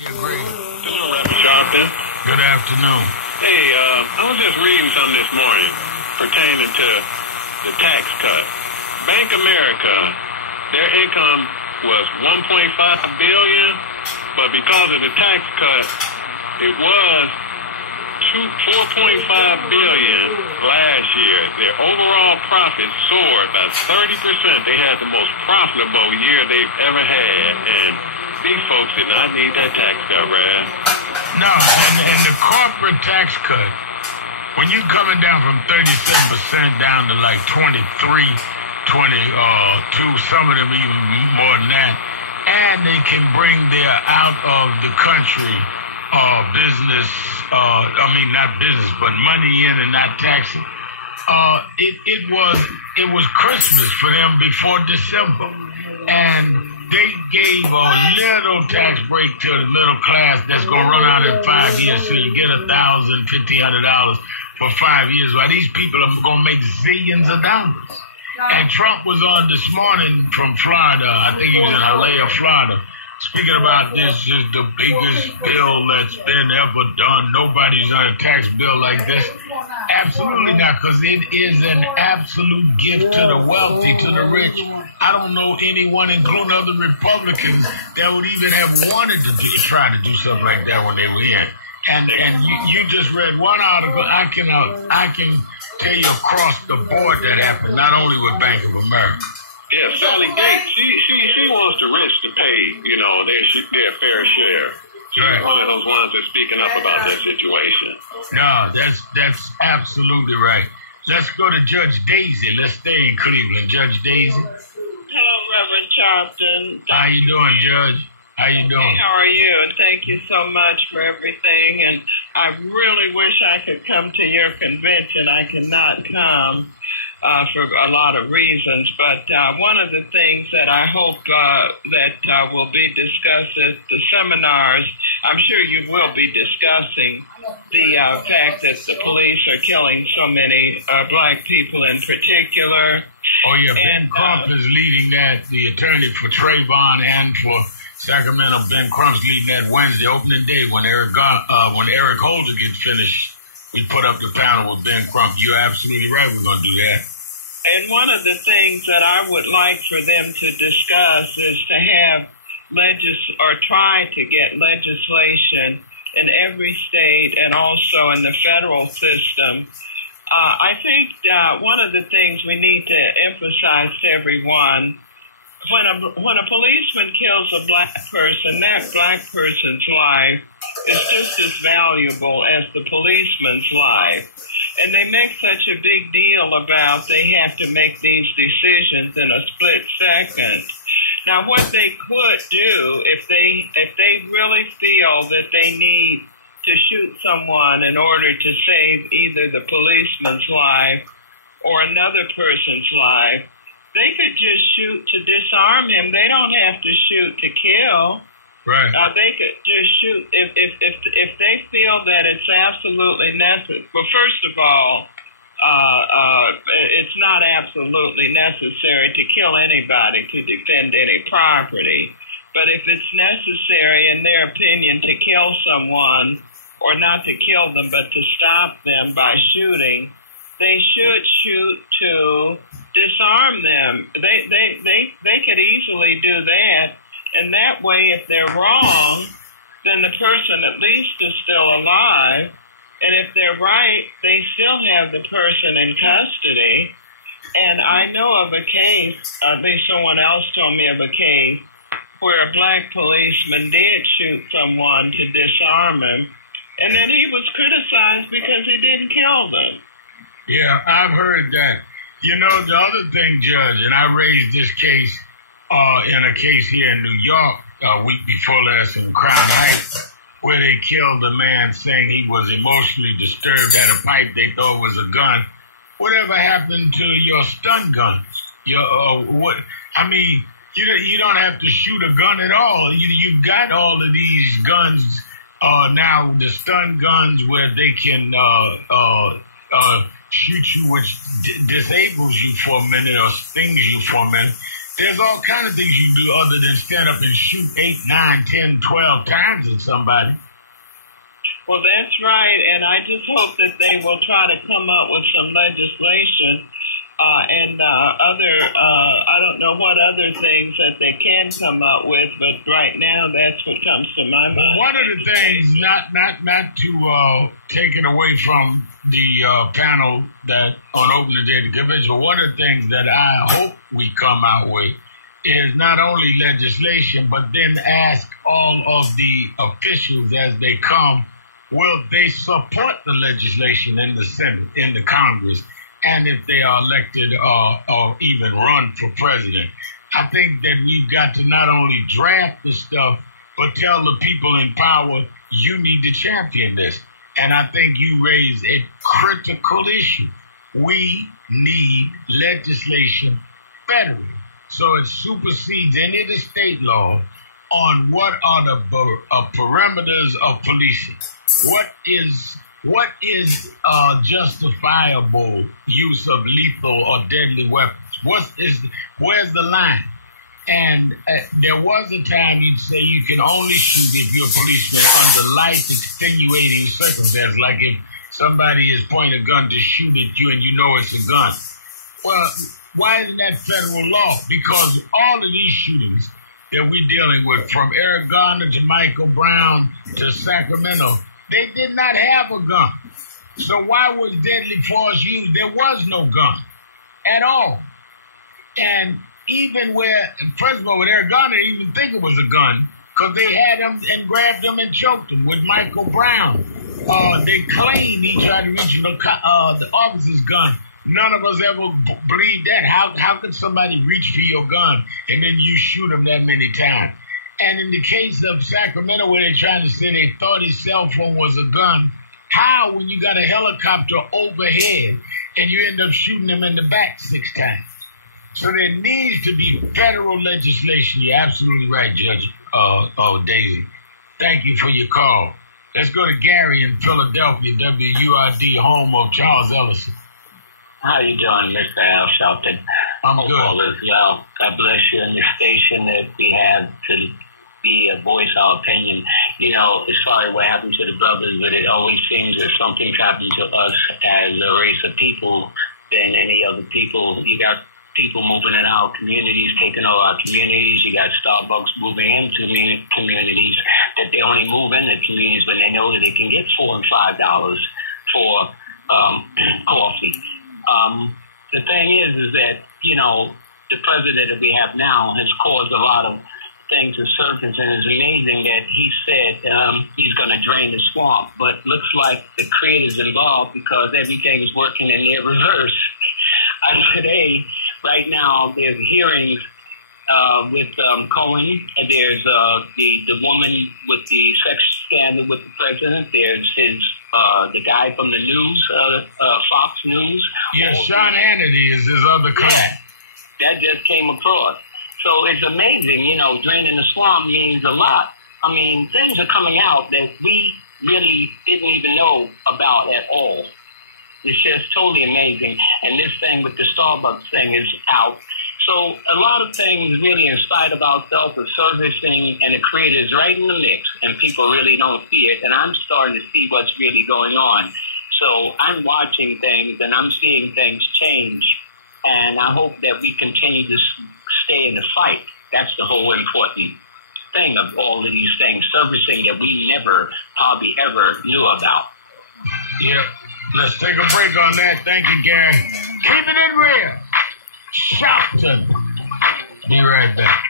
Agree. This is Reverend Sharpton. Good afternoon. Hey, I was just reading something this morning pertaining to the tax cut. Bank America, their income was $1.5 billion, but because of the tax cut, it was $4.5 billion last year. Their overall profit soared by 30%. They had the most profitable year they've ever had, and these folks did not need that tax cut, Brad. No, and the corporate tax cut, when you're coming down from 37% down to like 23, 22, some of them even more than that, and they can bring their out of the country business, not business, but money in and not taxing. It was Christmas for them before December, and they gave a little tax break to the middle class that's going to run out in 5 years, so you get $1,000, $1,500 for 5 years. While these people are going to make zillions of dollars. And Trump was on this morning from Florida. I think he was in Hialeah, Florida, speaking about this is the biggest bill that's been ever done. Nobody's on a tax bill like this. Absolutely not, because it is an absolute gift to the wealthy, to the rich. I don't know anyone, including other Republicans, that would even have wanted to try to do something like that when they were in. And you just read one article. I can tell you across the board that happened, not only with Bank of America. Yeah, Sally Gates, she wants the rich to pay, their fair share. She's Right. one of those ones that's speaking up about that situation. No, that's absolutely right. Let's go to Judge Daisy. Let's stay in Cleveland. Judge Daisy. Hello, Reverend Sharpton. How you doing, Judge? How you doing? How are you? And thank you so much for everything. And I really wish I could come to your convention. I cannot come for a lot of reasons. But one of the things that I hope that will be discussed at the seminars, I'm sure you will be discussing the fact that the police are killing so many black people in particular. Oh, yeah, Ben Crump is leading that, the attorney for Trayvon and for Sacramento. Ben Crump's leading that Wednesday, opening day, when Eric Holder gets finished. We put up the panel with Ben Crump. You're absolutely right. We're going to do that. And one of the things that I would like for them to discuss is to have try to get legislation in every state and also in the federal system. I think one of the things we need to emphasize to everyone, when a policeman kills a black person, that black person's life is just as valuable as the policeman's life. And they make such a big deal about they have to make these decisions in a split second. Now, what they could do, if they really feel that they need to shoot someone in order to save either the policeman's life or another person's life, they could just shoot to disarm him. They don't have to shoot to kill. Right. They could just shoot if they feel that it's absolutely necessary. Well, first of all, it's not absolutely necessary to kill anybody to defend any property. But if it's necessary, in their opinion, to kill someone, or not to kill them, but to stop them by shooting, they should shoot to disarm them. They could easily do that. And that way, if they're wrong, then the person at least is still alive. And if they're right, they still have the person in custody. And I know of a case, at least someone else told me of a case, where a black policeman did shoot someone to disarm him. And then he was criticized because he didn't kill them. Yeah, I've heard that. You know, the other thing, Judge, and I raised this case in a case here in New York a week before last in Crown Heights, where they killed a man saying he was emotionally disturbed, had a pipe they thought was a gun. Whatever happened to your stun guns? You don't have to shoot a gun at all. You've got all of these guns now, the stun guns, where they can shoot you, which disables you for a minute or stings you for a minute. There's all kinds of things you do other than stand up and shoot 8, 9, 10, 12 times at somebody. Well, that's right, and I just hope that they will try to come up with some legislation and I don't know what other things that they can come up with, but right now that's what comes to my mind. One of the things, not to take it away from the panel that on opening day of the convention, one of the things that I hope we come out with is not only legislation, but then ask all of the officials as they come, will they support the legislation in the Senate, in the Congress, and if they are elected or even run for president. I think that we've got to not only draft the stuff, but tell the people in power, you need to champion this. And I think you raise a critical issue. We need legislation federally, so it supersedes any of the state laws on what are the parameters of policing. What is justifiable use of lethal or deadly weapons? Where's the line? And there was a time you'd say you can only shoot if you're a policeman under life extenuating circumstances, like if somebody is pointing a gun to shoot at you and you know it's a gun. Well, why isn't that federal law? Because all of these shootings that we're dealing with, from Eric Garner to Michael Brown to Sacramento, they did not have a gun. So why was deadly force used? There was no gun at all. And even first of all, with Eric Garner, they didn't even think it was a gun because they had him and grabbed him and choked him. With Michael Brown, they claimed he tried to reach the officer's gun. None of us ever believed that. How could somebody reach for your gun and then you shoot him that many times? And in the case of Sacramento, where they're trying to say they thought his cell phone was a gun, how, when you got a helicopter overhead and you end up shooting him in the back 6 times? So there needs to be federal legislation. You're absolutely right, Judge Daisy. Thank you for your call. Let's go to Gary in Philadelphia, WURD, home of Charles Ellison. How you doing, Mr. Al Shelton? I'm good. All is well. God bless you and the station that we have to be a voice our opinion. You know, as far as what happened to the brothers, but it always seems that something's happened to us as a race of people than any other people. You got people moving in our communities, taking over our communities. You got Starbucks moving into communities that they only move into communities when they know that they can get $4 and $5 for coffee. The thing is that, you know, the president that we have now has caused a lot of things to surface, and it's amazing that he said he's going to drain the swamp, but looks like the creators involved because everything is working in their reverse. Today, right now, there's hearings with Cohen. There's the woman with the sex scandal with the president. There's the guy from the news, Fox News. Yes, Sean Hannity is his other class. That just came across. So it's amazing, you know, draining the swamp means a lot. I mean, things are coming out that we really didn't even know about at all. It's just totally amazing. And this thing with the Starbucks thing is out. So a lot of things really in spite of ourselves are servicing, and the creator is right in the mix, and people really don't see it. And I'm starting to see what's really going on. So I'm watching things, and I'm seeing things change. And I hope that we continue to stay in the fight. That's the whole important thing of all of these things, servicing that we never, probably ever knew about. Yep. Let's take a break on that. Thank you, Gary. Keeping it real. Shelton. Be right back.